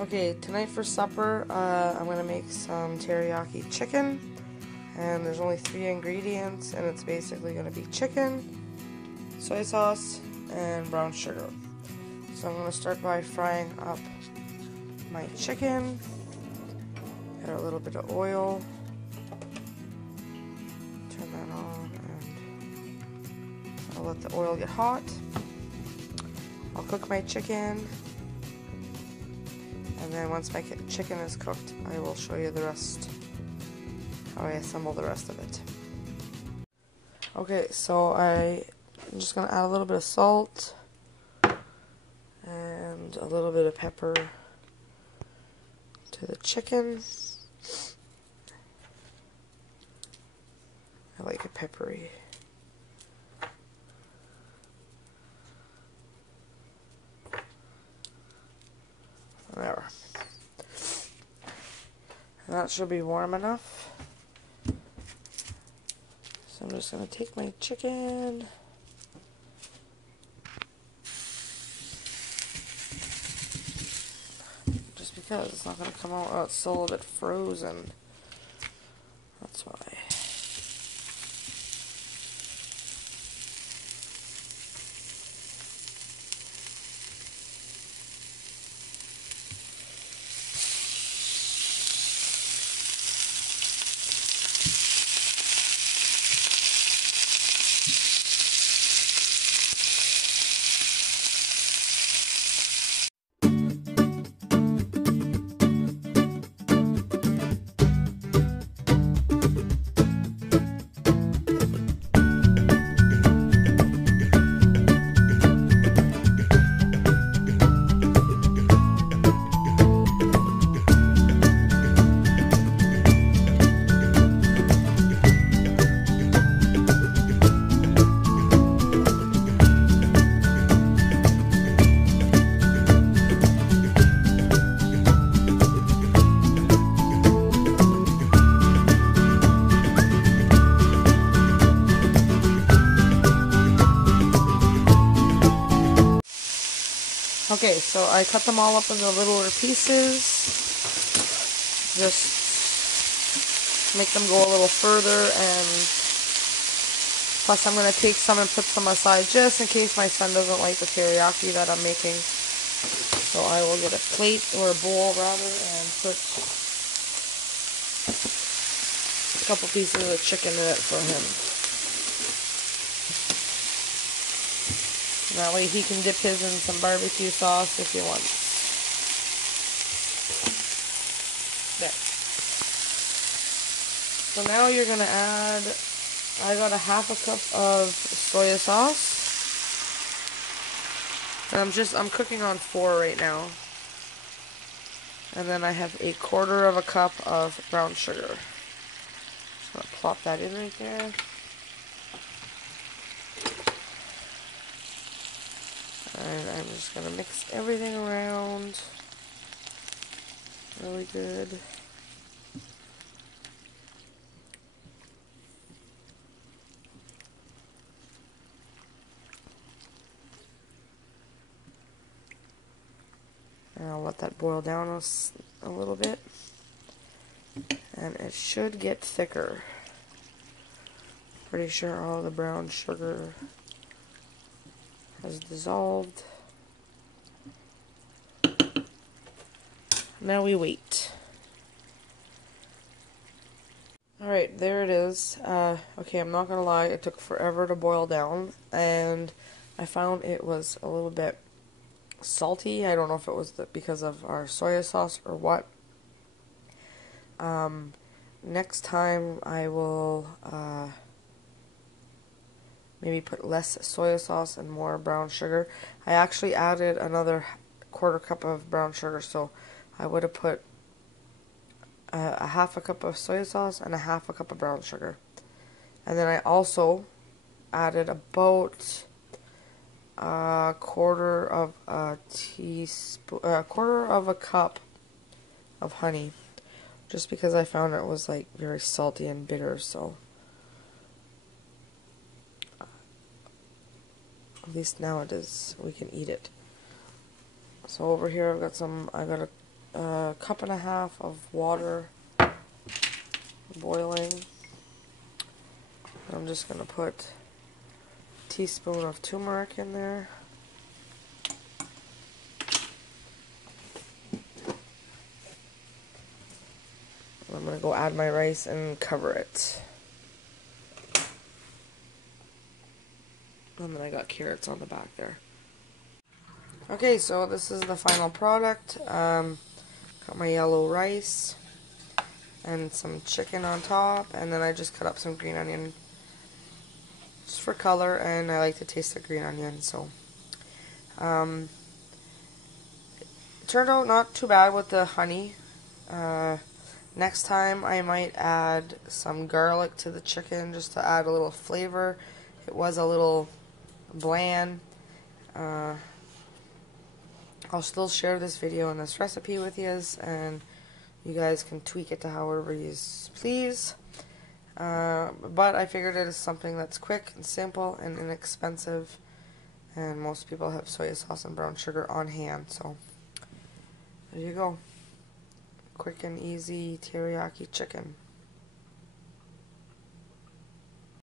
Okay, tonight for supper, I'm going to make some teriyaki chicken, and there's only 3 ingredients, and it's basically going to be chicken, soy sauce, and brown sugar. So I'm going to start by frying up my chicken, add a little bit of oil, turn that on, and I'll let the oil get hot. I'll cook my chicken. And then once my chicken is cooked, I will show you the rest, how I assemble the rest of it. Okay, so I'm just going to add a little bit of salt and a little bit of pepper to the chicken. I like it peppery. There. And that should be warm enough. So I'm just going to take my chicken. Just because it's not going to come out, oh, it's still a little bit frozen. That's why. Okay, so I cut them all up into littler pieces. Just make them go a little further, and plus I'm going to take some and put some aside just in case my son doesn't like the teriyaki that I'm making. So I will get a plate, or a bowl rather, and put a couple pieces of chicken in it for him. That way he can dip his in some barbecue sauce if he wants. There. So now you're going to add, I got a ½ cup of soya sauce. And I'm cooking on 4 right now. And then I have a ¼ cup of brown sugar. Just going to plop that in right there. And I'm just going to mix everything around really good. And I'll let that boil down a little bit. And it should get thicker. Pretty sure all the brown sugar has dissolved. Now we wait. Alright, there it is. Okay, I'm not gonna lie, it took forever to boil down, and I found it was a little bit salty. I don't know if it was because of our soya sauce or what. Next time I will maybe put less soya sauce and more brown sugar. I actually added another ¼ cup of brown sugar, so I would have put a ½ cup of soya sauce and a ½ cup of brown sugar. And then I also added about a ¼ cup of honey, just because I found it was like very salty and bitter, so At least now it is. We can eat it. So over here I got a a cup and a half of water boiling. I'm just going to put a teaspoon of turmeric in there. I'm going to go add my rice and cover it. And then I got carrots on the back there. Okay, so this is the final product. Got my yellow rice and some chicken on top, and then I just cut up some green onion just for color, and I like to taste the green onion, so it turned out not too bad with the honey. Next time I might add some garlic to the chicken just to add a little flavor. It was a little bland. I'll still share this video and this recipe with you, and you guys can tweak it to however you please. But I figured it is something that's quick and simple and inexpensive, and most people have soy sauce and brown sugar on hand, so there you go. Quick and easy teriyaki chicken.